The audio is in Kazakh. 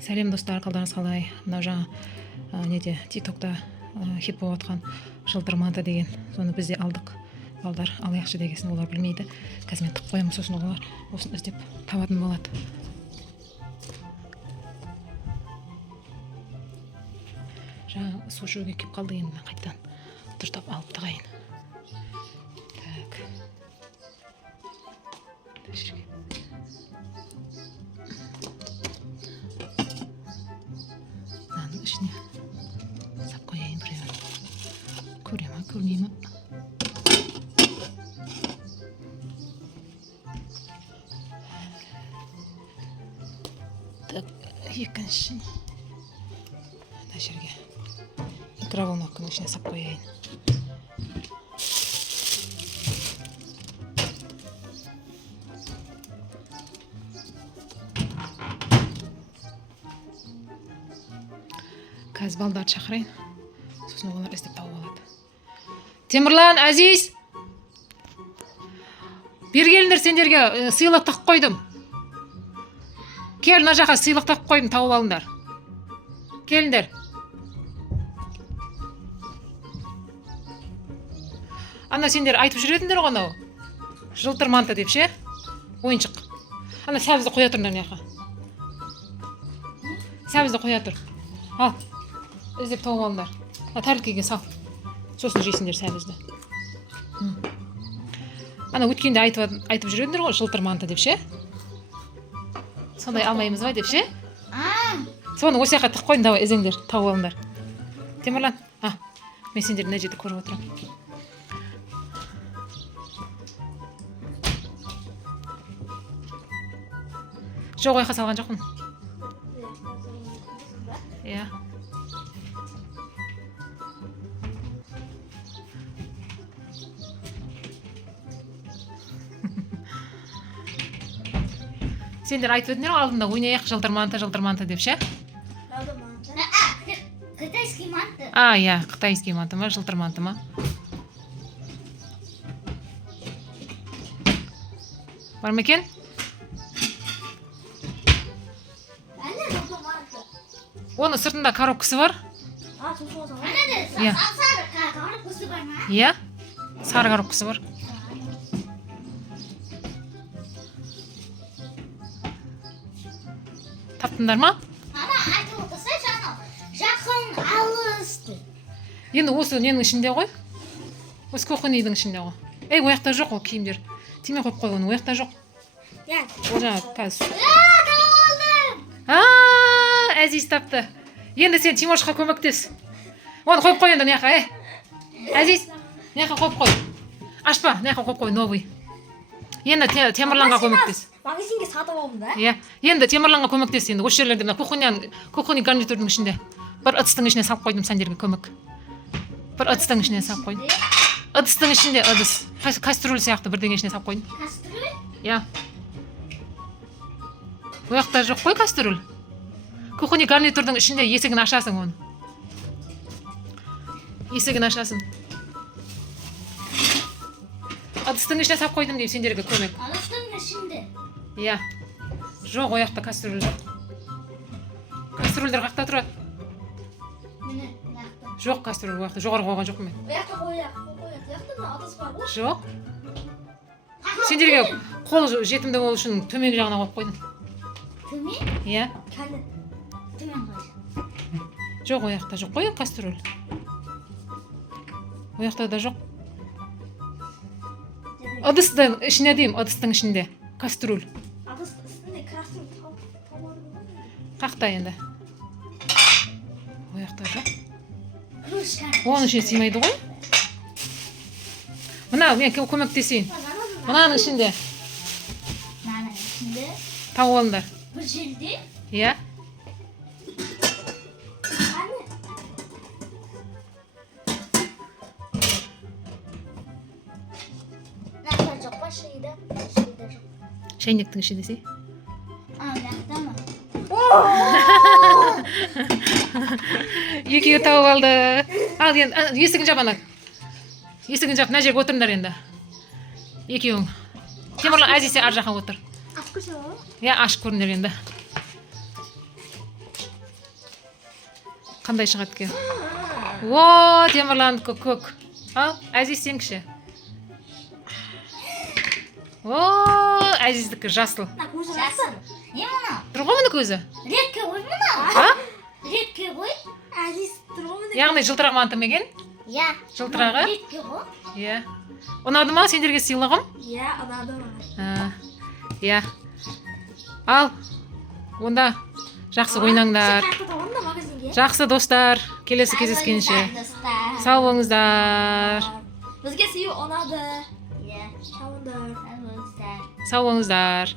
Сәлем достар, қалдарыңыз қалай? Мынау жаңа неде тиктокта хит болып жатқан жылтырмады деген, соны біз де алдық. Балдар алаяқшы дегесін олар білмейді. Қазір мен тықып қоямын, сосын олар осыны іздеп табатын болады. Жаңа су ішуге келіп қалды, енді мен қайтадан дұрыстап алып тағайын. Так. Мынаның ішіне сап қояйын біреуін. Көре ма, көрмей ма? Так, екінші мына жерге микроволновканың ішіне сап қояйын. Қазір балдарды шақырайын, сосын олар іздеп тауып алады. Темірлан, Әзиз, бері келіңдер, сендерге сыйлық тақып қойдым. Кел, мына жаққа сыйлық тақып қойдым, тауып алыңдар. Келіңдер. Ана сендер айтып жүретіндер ғой анау. Жылтыр манты деп ше? Ойыншық. Ана сәбізді қоя тұрыңдар мына жаққа. Сәбізді қоя тұр. Ал. Іздеп тауып алыңдар. Тәрілкеге сал. Сосын жейсіңдер сәбізді. Ана өткенде айтып жүретіндер ғой, жылтыр манты деп ше? Сондай алмаймыз ба деп ше? Соны осы жаққа тық қойын, давай іздеңдер, тауып алыңдар. Темірлан, мен сендер мына жерде көріп отырамын. Жоқ, ойқа салған жоқпын. Иә. Сендер айтып өтіндер ғой алдында, ойнайық жылтыр манты деп ше? Китайский манты. Иә, қытайский манты ма, жылтыр манты ма? Бар ма екен? Оның сыртында коробкасы бар. Иә. Коробкасы бар ма? Иә, сары коробкасы бар. Таптыңдар ма? Ана айтып отырса жаңа жақын алысты. Енді осы ненің ішінде ғой. Осы кухонныйдың ішінде ғой. Ояқта жоқ ол киімдер. Тиме қойып қой оны, ояқта жоқ. Иә. Ол жаңа қазір. Тауып Әзиз тапты. Енді сен Тимошқа көмектес. Оны қойып қой енді мына жаққа, Әзиз, мына жаққа қойып қой. Ашпа, мына жаққа қойып қой, новый. Енді Темірланға көмектес. Магазинге сатып алдым да. Иә. Енді Темірланға көмектес енді. Осы жерлерде мына кухонный гарнитурдың ішінде. Бір ыдыстың ішіне салып қойдым сендерге көмек. Бір ыдыстың ішіне салып қойдым. Ыдыстың ішінде ыдыс. Кастрюль сияқты бірдеңе ішіне салып қойдым. Кастрюль? Иә. Ояқта жоқ қой кастрюль. Кухонный гарнитурдың ішінде есігін ашасың оны. Есігін ашасың. Ыдыстың ішіне салып қойдым деймін сендерге көмек. Ыдыстың ішінде. Иә. Жоқ, ояқта кастрюль жоқ. Кастрюльдер қақта тұрады. Міне, мына. Жоқ кастрюль ояқта. Жоғары қойған жоқпын мен. Ояқта қояқ. Ояқта ыдыс бар ғой. Жоқ. Сендерге қол жетімді болу үшін төмен жағына қойып қойдым. Төмен? Иә. Кәні. Төмен қойшы. Жоқ, ояқта жоқ қой кастрюль. Ояқта да жоқ. Ыдыстың ішіне деймін, ыдыстың ішінде. Кастрюль. Ыдыс үстінде кастрюль тауып. Қақта енді. Ояқта жоқ. Кружка. Оның ішіне сыймайды ғой. Мына, мен көмектесейін. Мынаның ішінде. Мынаның ішінде. Тауып алыңдар. Бұл жерде. Иә. Нақта жоқ па шайда? Шайда жоқ. Шайнектің іші десе. Нақта ма? Екеуі тауып алды. Ал енді есігін жап ана. Есігін жап, мына жерге отырыңдар енді. Екеуің. Темірлан, Әзиз ар жаққа отыр. Ашып көрсем ба? Иә, ашып көріңдер енді. Қандай шығады екен? О, темірландікі көк. Ал, Әзиз сенкіші. О, Әзиздікі жасыл. Так, уже жасыл. Не мынау? Тұр ғой мұны көзі? Редке ғой мынау. А? Редке ғой. Әзиз тұр ғой мына. Яғни жылтырақ мантымеген? Иә. Жылтырағы? Редке ғой. Иә. Ұнады ма сендерге сыйлығым? Иә, ұнады маған. Иә. Ал, онда жақсы ойнаңдар. Жақсы достар, келесі кездескенше. Сау болыңыздар. Бізге сыйы ұнады. Иә. Сау болыңыздар. Сау болыңыздар.